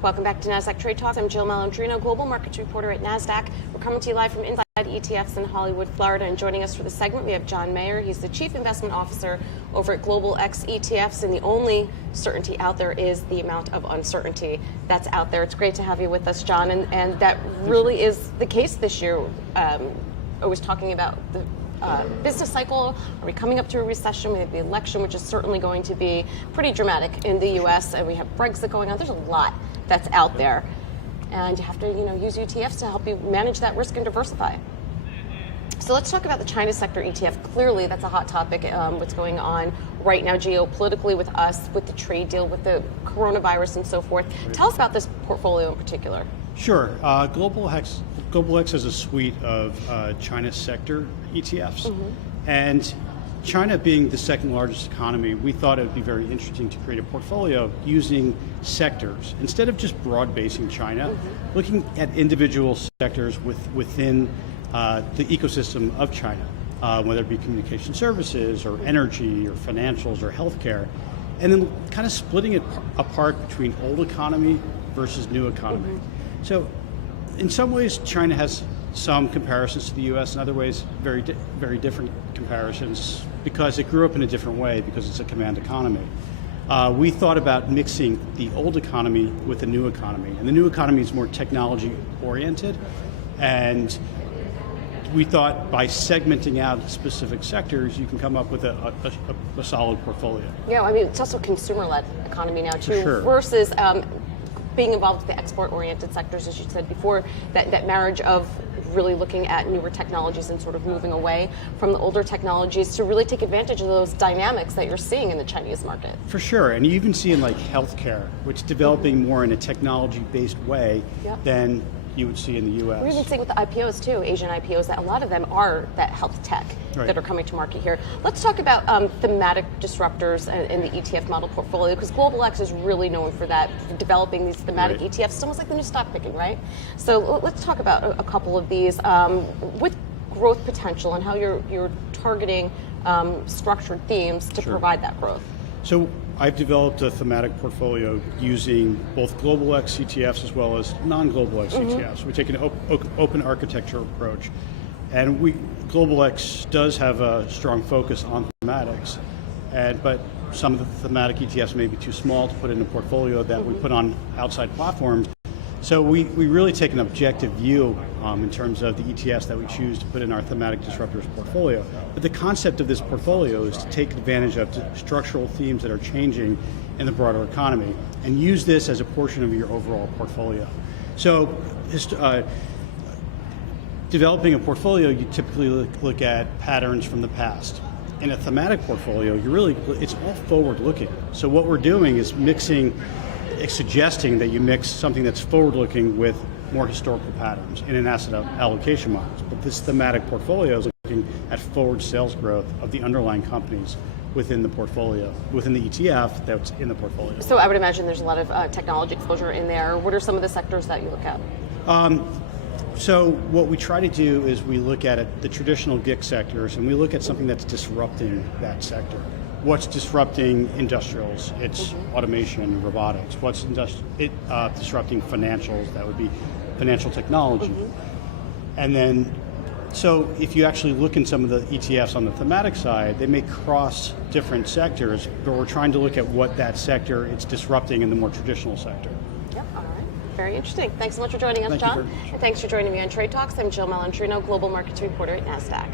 Welcome back to Nasdaq Trade Talks. I'm Jill Malandrino, Global Markets Reporter at Nasdaq. We're coming to you live from Inside ETFs in Hollywood, Florida. And joining us for the segment, we have Jon Maier. He's the Chief Investment Officer over at Global X ETFs. And the only certainty out there is the amount of uncertainty that's out there. It's great to have you with us, Jon. And that really is the case this year. I was talking about the business cycle. Are we coming up to a recession? We have the election, which is certainly going to be pretty dramatic in the U.S., and we have Brexit going on. There's a lot that's out there, and you have to, use ETFs to help you manage that risk and diversify. So let's talk about the China sector ETF. Clearly, that's a hot topic. What's going on right now geopolitically with us, with the trade deal, with the coronavirus, and so forth. Tell us about this portfolio in particular. Sure. Global X has a suite of China sector ETFs. And China being the second largest economy, we thought it would be very interesting to create a portfolio using sectors. Instead of just broad basing China, looking at individual sectors within the ecosystem of China, whether it be communication services or energy or financials or healthcare, and then kind of splitting it apart between old economy versus new economy. So in some ways, China has some comparisons to the U.S., in other ways, very different comparisons because it grew up in a different way because it's a command economy. We thought about mixing the old economy with the new economy, and the new economy is more technology oriented, and we thought by segmenting out specific sectors, you can come up with a solid portfolio. Yeah, I mean, it's also a consumer-led economy now too, Sure. versus being involved with the export-oriented sectors, as you said before, that marriage of really looking at newer technologies and sort of moving away from the older technologies to really take advantage of those dynamics that you're seeing in the Chinese market. For sure, and you even see in like healthcare, which is developing more in a technology-based way than you would see in the U.S. We're even seeing with the IPOs too, Asian IPOs, that a lot of them are that health tech that are coming to market here. Let's talk about thematic disruptors in the ETF model portfolio, because Global X is really known for that, for developing these thematic ETFs. It's almost like the new stock picking, right? So let's talk about a couple of these with growth potential and how you're targeting structured themes to provide that growth. So I've developed a thematic portfolio using both Global X ETFs as well as non-Global X ETFs. We take an open architecture approach, and Global X does have a strong focus on thematics, but some of the thematic ETFs may be too small to put in a portfolio that we put on outside platforms. So we really take an objective view in terms of the ETFs that we choose to put in our thematic disruptors portfolio. But the concept of this portfolio is to take advantage of the structural themes that are changing in the broader economy and use this as a portion of your overall portfolio. So developing a portfolio, you typically look at patterns from the past. In a thematic portfolio, it's all forward-looking. So what we're doing is suggesting that you mix something that's forward-looking with more historical patterns in an asset allocation model. But this thematic portfolio is looking at forward sales growth of the underlying companies within the portfolio, within the ETF that's in the portfolio. So I would imagine there's a lot of technology exposure in there. What are some of the sectors that you look at? So what we try to do is we look at the traditional GIC sectors, and we look at something that's disrupting that sector. What's disrupting industrials? It's automation and robotics. What's disrupting financials? That would be financial technology. And then, so if you actually look in some of the ETFs on the thematic side, they may cross different sectors, but we're trying to look at what that sector it's disrupting in the more traditional sector. Yep, all right. Very interesting. Thanks so much for joining us, Jon. And thanks for joining me on Trade Talks. I'm Jill Malandrino, Global Markets Reporter at Nasdaq.